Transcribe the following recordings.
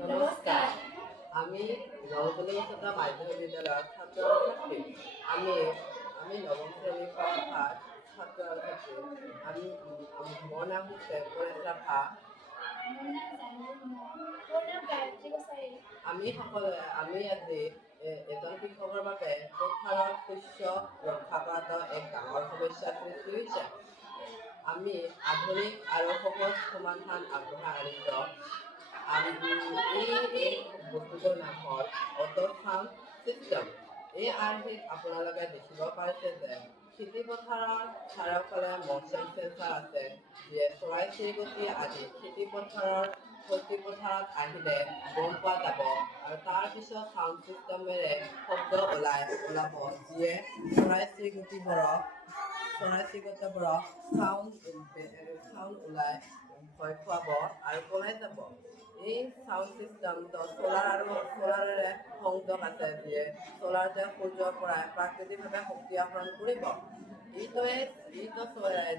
নমস্কাৰ। আমি নলতলী উচ্চতৰ মাধ্যমিক বিদ্যালয়ৰ ছাত্ৰ আৰু ছাত্ৰী। আমি নৱম শ্ৰেণীৰ পঢ়াৰ ছাত্ৰ আৰু ছাত্ৰী। মোৰ নাম হৈছে পৰেশ ৰাভা। আমি আজি এজন কৃষকৰ বাবে পথাৰত শস্য ৰক্ষা কৰাটো এক ডাঙৰ সমস্যাৰ সৃষ্টি হৈছে। আমি আধুনিক আৰু সহজ সমাধান আগবঢ়াই আনিছোঁ। এই বস্তুটোৰ নাম হ'ল অটো ফাৰ্ম চিষ্টেম। এই আৰ্হিত আপোনালোকে দেখিব পাৰিছে যে খেতি পথাৰৰ চাৰিওফালে ম'চন সেন্সাৰ আছে, যিয়ে চৰাই চিৰিকটি আদি খেতি পথাৰত আহিলে গম পোৱা যাব, আৰু তাৰ পিছত চাউণ্ড চিষ্টেমেৰে শব্দ ওলাব, যিয়ে চৰাই চিৰিকটিবোৰক চাউণ্ড ওলাই ভয় খুৱাব আৰু পলাই যাব। এই চাউণ্ড চিষ্টেমটো চ'লাৰেৰে সংযোগ আছে, যিয়ে চ'লাৰটোৱে সূৰ্যৰ পৰাই প্ৰাকৃতিকভাৱে শক্তি আহৰণ কৰিব। ইটোৱে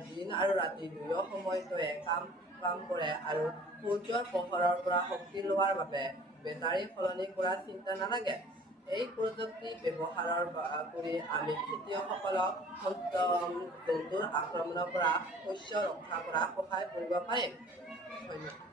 দিন আৰু ৰাতি দুয়ো সময়তে কাম কৰে আৰু সূৰ্যৰ পোহৰৰ পৰা শক্তি লোৱাৰ বাবে বেটাৰী সলনি কৰাৰ চিন্তা নালাগে। এই প্ৰযুক্তি ব্যৱহাৰ কৰি আমি খেতিয়কসকলক জন্তুৰ আক্ৰমণৰ পৰা শস্য ৰক্ষা কৰাত সহায় কৰিব পাৰিম। ধন্যবাদ।